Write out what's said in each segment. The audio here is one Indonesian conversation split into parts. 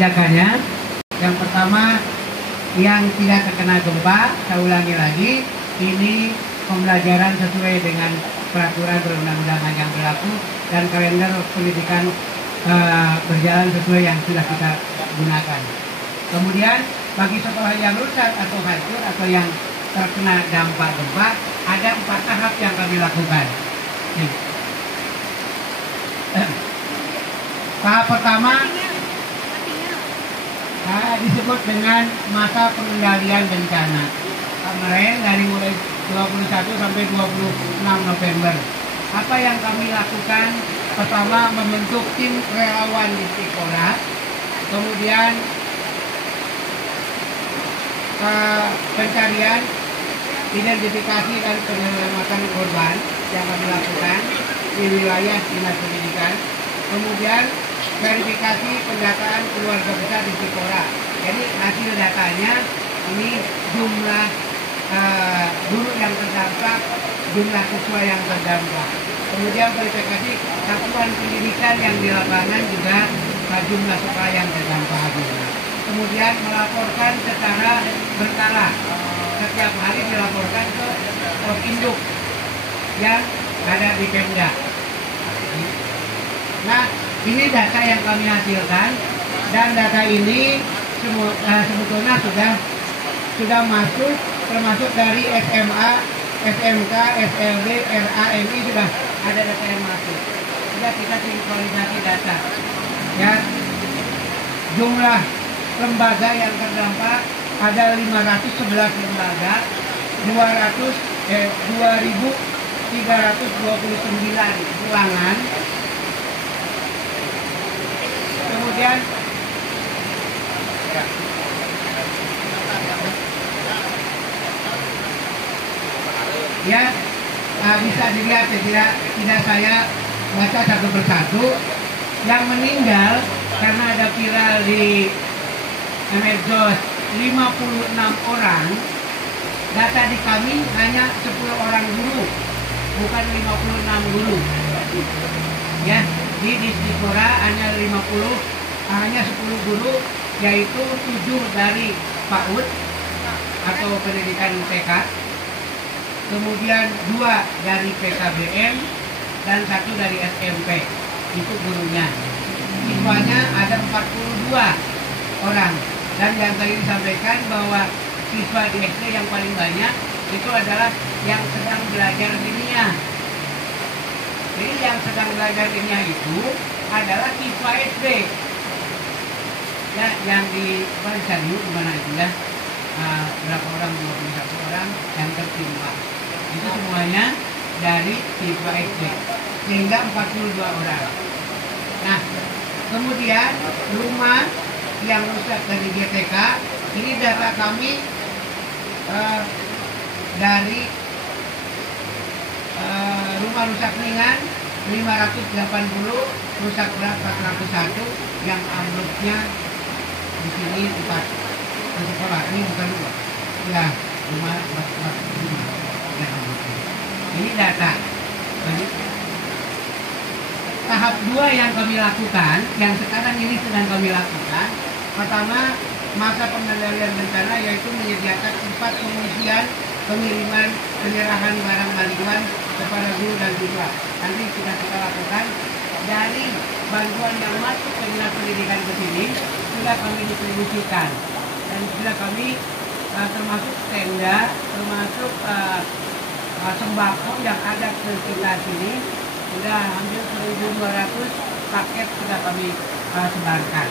kebijakannya. Yang pertama, yang tidak terkena gempa, saya ulangi lagi, ini pembelajaran sesuai dengan peraturan perundang-undangan yang berlaku dan kalender pendidikan berjalan sesuai yang sudah kita gunakan. Kemudian bagi sekolah yang rusak atau hancur atau yang terkena dampak gempa, ada 4 tahap yang kami lakukan. Tahap pertama disebut dengan masa pengendalian bencana. Kemarin dari mulai 21 sampai 26 November. Apa yang kami lakukan? Pertama, membentuk tim relawan di Tikora. Kemudian pencarian, identifikasi dan penyelamatan korban yang kami lakukan di wilayah Dinas Pendidikan. Kemudian verifikasi pendataan keluarga besar di Tikora. Jadi hasil datanya ini jumlah guru yang terdampak, jumlah siswa yang terdampak. Kemudian verifikasi satuan pendidikan yang di lapangan juga jumlah sekolah yang terdampak. Kemudian melaporkan secara berkala. Setiap hari dilaporkan ke pos induk yang ada di Pemda. Nah, ini data yang kami hasilkan dan data ini sebetulnya sudah masuk termasuk dari SMA, SMK, SLB, RAMI sudah ada data yang masuk. Sudah kita sinkronisasi data. Ya, jumlah lembaga yang terdampak ada 511 lembaga, 2.329 ruangan. Kemudian ya bisa dilihat ya, tidak saya baca satu persatu. Yang meninggal karena ada viral di medsos 56 orang. Data di kami hanya 10 orang guru, bukan 56 guru. Ya, di Tikora hanya 10 guru, yaitu 7 dari PAUD atau pendidikan TK, kemudian 2 dari PKBM dan 1 dari SMP, itu gurunya. Siswanya ada 42 orang, dan yang tadi disampaikan bahwa siswa di SD yang paling banyak itu adalah yang sedang belajar kimia. Jadi yang sedang belajar kimia itu adalah siswa SD. Ya, yang di Balisariu gimana itu ya? Berapa orang? 21 orang yang tertimpa. Itu semuanya dari siswa SD. Sehingga 42 orang. Nah, kemudian rumah yang rusak dari GTK, ini data kami dari rumah rusak ringan 580, rusak berat 401, yang ambruknya di sini 4 sekolah, ini bukan 2 ya, rumah 405 yang ambruknya. Ini data. Jadi, tahap 2 yang kami lakukan, yang sekarang ini sedang kami lakukan, pertama masa pengendalian bencana, yaitu menyediakan tempat pengungsian, pengiriman, penyerahan barang bantuan kepada guru dan siswa. Nanti sudah kita lakukan dari bantuan yang masuk ke Dinas Pendidikan ke sini, sudah kami distribusikan dan sudah kami termasuk tenda, termasuk sembako yang ada ke kita sini, sudah hampir 1.200 paket sudah kami sebarkan.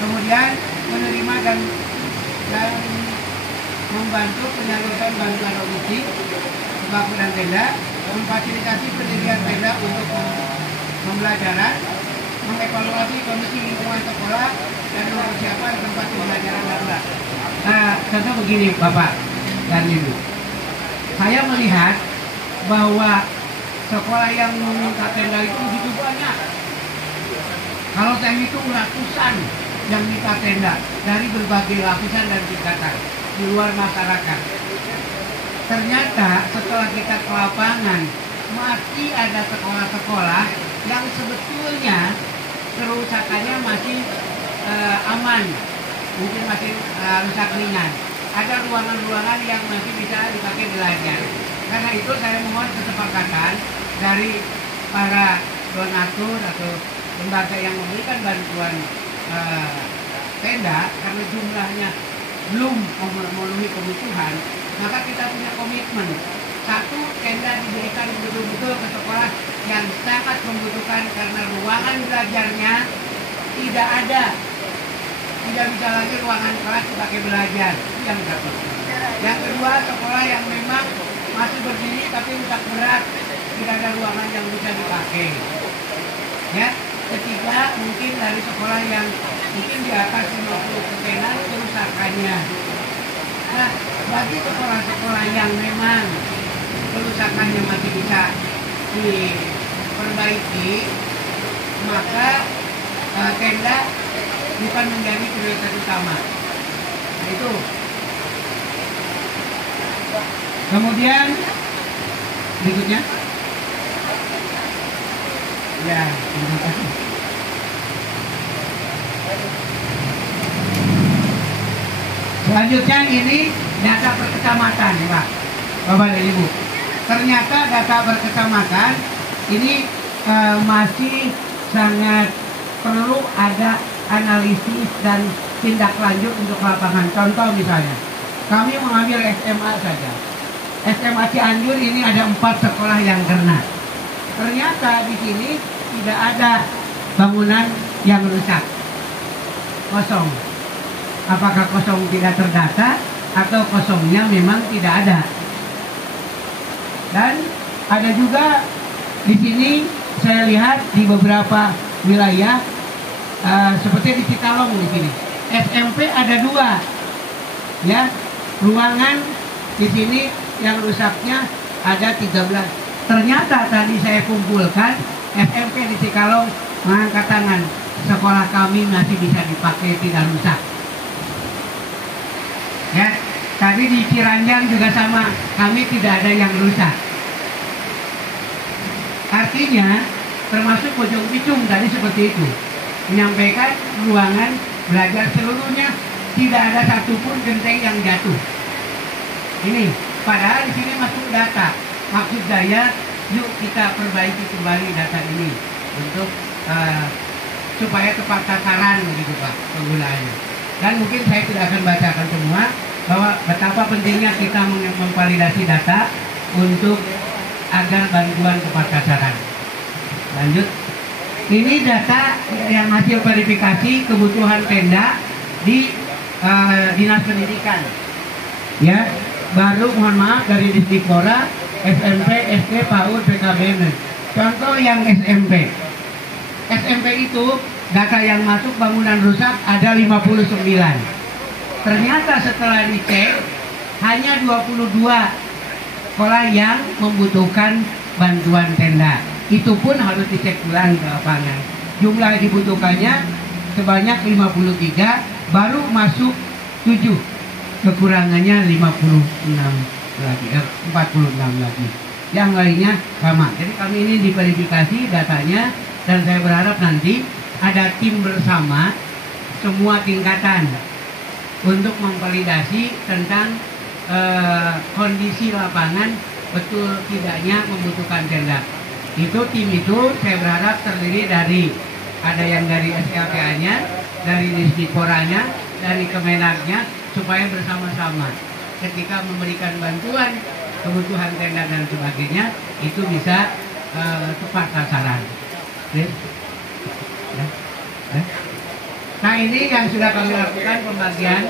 Kemudian menerima dan membantu penyaluran bantuan logistik, sembako dan tenda, memfasilitasi pendirian tenda untuk pembelajaran, mengevaluasi kondisi lingkungan sekolah dan mempersiapkan tempat pembelajaran darurat. Contoh begini Bapak dan Ibu, saya melihat bahwa sekolah yang meminta tenda itu begitu banyak. Kalau saya hitung ratusan yang minta tenda dari berbagai lapisan dan tingkatan di luar masyarakat. Ternyata setelah kita ke lapangan, masih ada sekolah-sekolah yang sebetulnya kerusakannya masih ringan, mungkin masih rusak ringan. Ada ruangan-ruangan yang masih bisa dipakai belajar. Karena itu saya mohon kesepakatan dari para donatur atau lembaga yang memberikan bantuan tenda, karena jumlahnya belum memenuhi kebutuhan, maka kita punya komitmen. Satu, tenda diberikan betul-betul ke sekolah yang sangat membutuhkan karena ruangan belajarnya tidak ada. Tidak bisa lagi ruangan kelas dipakai belajar. Itu yang satu. Yang kedua, sekolah yang memang masih berdiri tapi rusak berat, tidak ada ruangan yang bisa dipakai. Ya. Ketiga, mungkin dari sekolah yang mungkin di atas 50% kerusakannya. Nah, bagi sekolah-sekolah yang memang kerusakannya masih bisa diperbaiki, maka tenda bukan menjadi prioritas utama. Nah, itu. Kemudian berikutnya, ya, terima kasih. Selanjutnya ini data per kecamatan, Pak, Bapak dan Ibu. Ternyata data per kecamatan ini masih sangat perlu ada analisis dan tindak lanjut untuk lapangan. Contoh misalnya, kami mengambil SMA saja. SMA Cianjur ini ada 4 sekolah yang kena. Ternyata di sini tidak ada bangunan yang rusak, kosong. Apakah kosong tidak terdata atau kosongnya memang tidak ada? Dan ada juga di sini saya lihat di beberapa wilayah seperti di Cikalong di sini SMP ada 2, ya, ruangan di sini yang rusaknya ada 13. Ternyata tadi saya kumpulkan SMP di Cikalong mengangkat tangan, sekolah kami masih bisa dipakai, tidak rusak. Ya, tadi di Ciranjang juga sama, kami tidak ada yang rusak. Artinya, termasuk Bojong Picung tadi seperti itu, menyampaikan ruangan belajar seluruhnya tidak ada satupun genteng yang jatuh. Ini, padahal di sini masuk data. Maksud saya, yuk kita perbaiki kembali data ini untuk supaya tepat sasaran begitu Pak penggunaannya. Dan mungkin saya tidak akan bacakan semua bahwa betapa pentingnya kita memvalidasi data untuk agar bantuan tepat sasaran. Lanjut. Ini data yang hasil verifikasi kebutuhan tenda di Dinas Pendidikan. Ya, baru mohon maaf dari Disdikpora, SMP, SD, PAUD, PKBM. Contoh yang SMP. SMP itu data yang masuk bangunan rusak ada 59. Ternyata setelah dicek hanya 22 sekolah yang membutuhkan bantuan tenda. Itu pun harus dicek ulang ke lapangan. Jumlah yang dibutuhkannya sebanyak 53, baru masuk 7. Kekurangannya 56 lagi, 46 lagi. Yang lainnya sama. Jadi kami ini diverifikasi datanya dan saya berharap nanti ada tim bersama semua tingkatan untuk memvalidasi tentang kondisi lapangan betul tidaknya membutuhkan tenda. Itu tim itu saya berharap terdiri dari ada yang dari SLTA-nya, dari Disdikpora-nya, dari Kemenagnya, supaya bersama-sama ketika memberikan bantuan kebutuhan tenda dan sebagainya itu bisa tepat sasaran. Nah ini yang sudah kami lakukan pembagian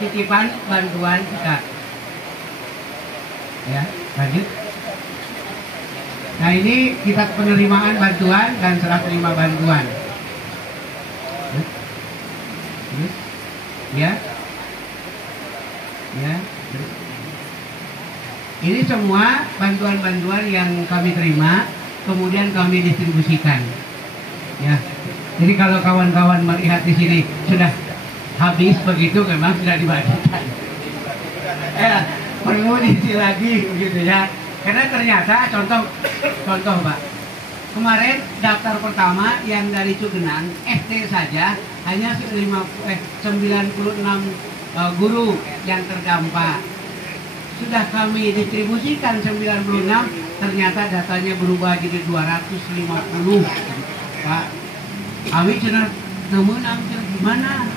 titipan bantuan kita. Ya, lanjut. Nah ini kita penerimaan bantuan dan serah terima bantuan. Ya, ya. Ini semua bantuan-bantuan yang kami terima, kemudian kami distribusikan. Ya, jadi kalau kawan-kawan melihat di sini sudah habis begitu, memang sudah dibagikan. Ya, perlu diisi lagi begitu ya. Karena ternyata contoh Pak, kemarin daftar pertama yang dari Cugenang SD saja hanya 96 guru yang terdampak. Sudah kami distribusikan 96, ternyata datanya berubah jadi 250. Pak, kami cenah nemenan gimana?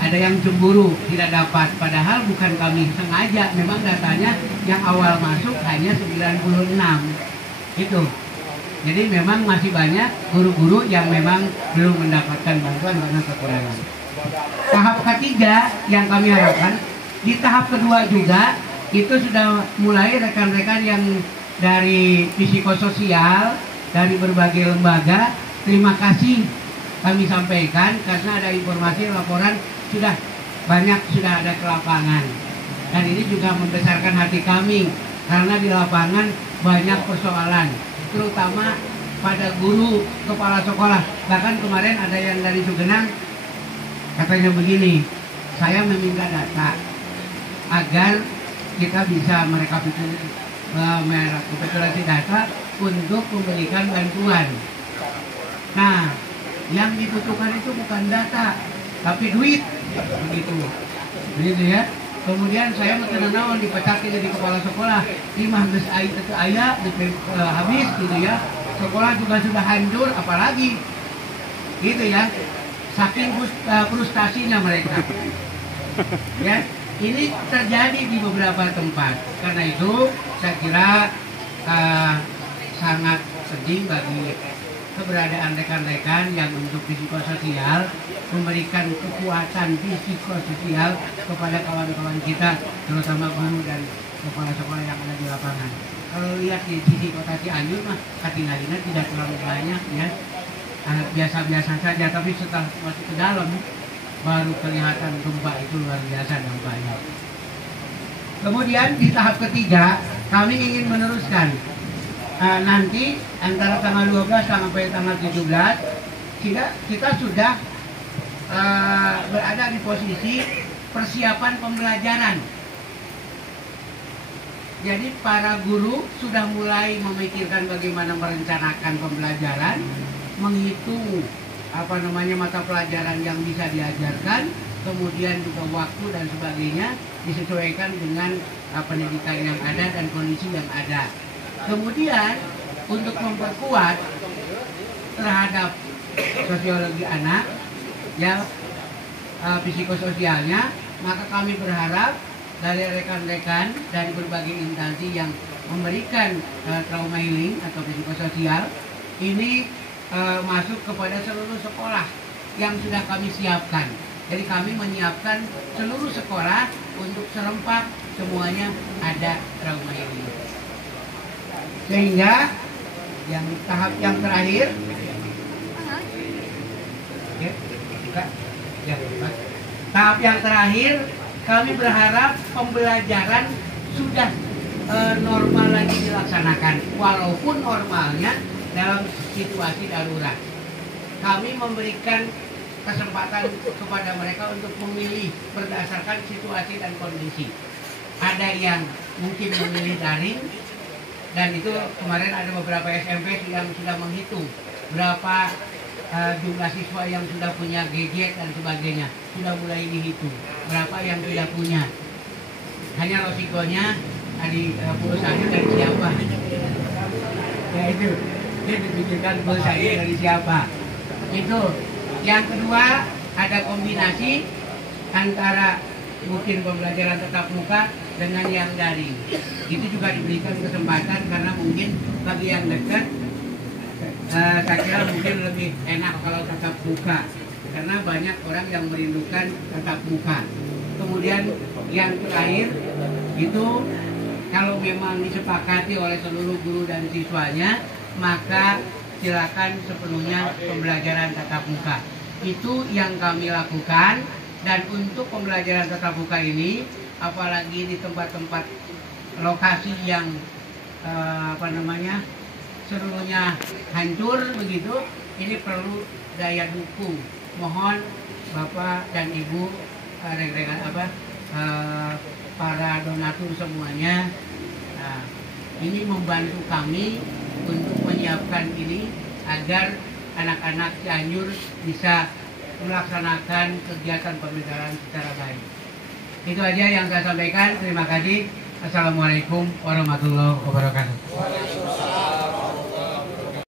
Ada yang cemburu tidak dapat, padahal bukan kami sengaja, memang datanya yang awal masuk hanya 96. Itu. Jadi memang masih banyak guru-guru yang memang belum mendapatkan bantuan karena kekurangan. Tahap ketiga yang kami harapkan, di tahap kedua juga itu sudah mulai rekan-rekan yang dari psikososial, dari berbagai lembaga, terima kasih kami sampaikan karena ada informasi laporan sudah banyak sudah ada ke lapangan. Dan ini juga membesarkan hati kami karena di lapangan banyak persoalan, terutama pada guru kepala sekolah. Bahkan kemarin ada yang dari Cugenang katanya begini, saya meminta data agar kita bisa merekapitulasi data untuk memberikan bantuan. Nah, yang dibutuhkan itu bukan data, tapi duit, begitu ya. Kemudian saya mengenal dipecat jadi kepala sekolah, 5 itu ayah habis gitu ya. Sekolah juga sudah hancur, apalagi gitu ya. Saking frustasinya mereka. Ya, ini terjadi di beberapa tempat. Karena itu saya kira sangat sedih bagi keberadaan rekan-rekan yang untuk psikososial memberikan kekuatan psikososial kepada kawan-kawan kita, terutama guru dan kepala sekolah yang ada di lapangan. Kalau lihat di sisi kota Cianjur mah katingalina tidak terlalu banyak ya, biasa-biasa saja, tapi setelah masuk ke dalam baru kelihatan gempa itu luar biasa dampaknya. Kemudian di tahap ketiga kami ingin meneruskan. Nanti antara tanggal 12 sampai tanggal 17 kita sudah berada di posisi persiapan pembelajaran. Jadi para guru sudah mulai memikirkan bagaimana merencanakan pembelajaran, menghitung mata pelajaran yang bisa diajarkan, kemudian juga waktu dan sebagainya disesuaikan dengan pendidikan yang ada dan kondisi yang ada. Kemudian untuk memperkuat terhadap sosiologi anak, ya psikososialnya, maka kami berharap dari rekan-rekan dari berbagai instansi yang memberikan trauma healing atau psikososial ini masuk kepada seluruh sekolah yang sudah kami siapkan. Jadi kami menyiapkan seluruh sekolah untuk serempak semuanya ada trauma healing. Sehingga yang tahap yang terakhir, tahap yang terakhir kami berharap pembelajaran sudah normal lagi dilaksanakan, walaupun normalnya dalam situasi darurat. Kami memberikan kesempatan kepada mereka untuk memilih berdasarkan situasi dan kondisi. Ada yang mungkin memilih daring, dan itu kemarin ada beberapa SMP yang sudah menghitung berapa jumlah siswa yang sudah punya gadget dan sebagainya, sudah mulai dihitung berapa yang tidak punya. Hanya resikonya di pulsanya dari siapa, ya itu dia dipikirkan pulsanya dari siapa. Itu yang kedua, ada kombinasi antara mungkin pembelajaran tatap muka dengan yang daring. Itu juga diberikan kesempatan karena mungkin bagi yang dekat saya kira mungkin lebih enak kalau tatap muka karena banyak orang yang merindukan tatap muka. Kemudian yang terakhir itu kalau memang disepakati oleh seluruh guru dan siswanya, maka silakan sepenuhnya pembelajaran tatap muka. Itu yang kami lakukan. Dan untuk pembelajaran tatap muka ini, apalagi di tempat-tempat lokasi yang seluruhnya hancur begitu, ini perlu daya dukung. Mohon Bapak dan Ibu para donatur semuanya, ini membantu kami untuk menyiapkan ini agar anak-anak Cianjur bisa melaksanakan kegiatan pembelajaran secara baik. Itu aja yang saya sampaikan. Terima kasih. Assalamualaikum warahmatullahi wabarakatuh.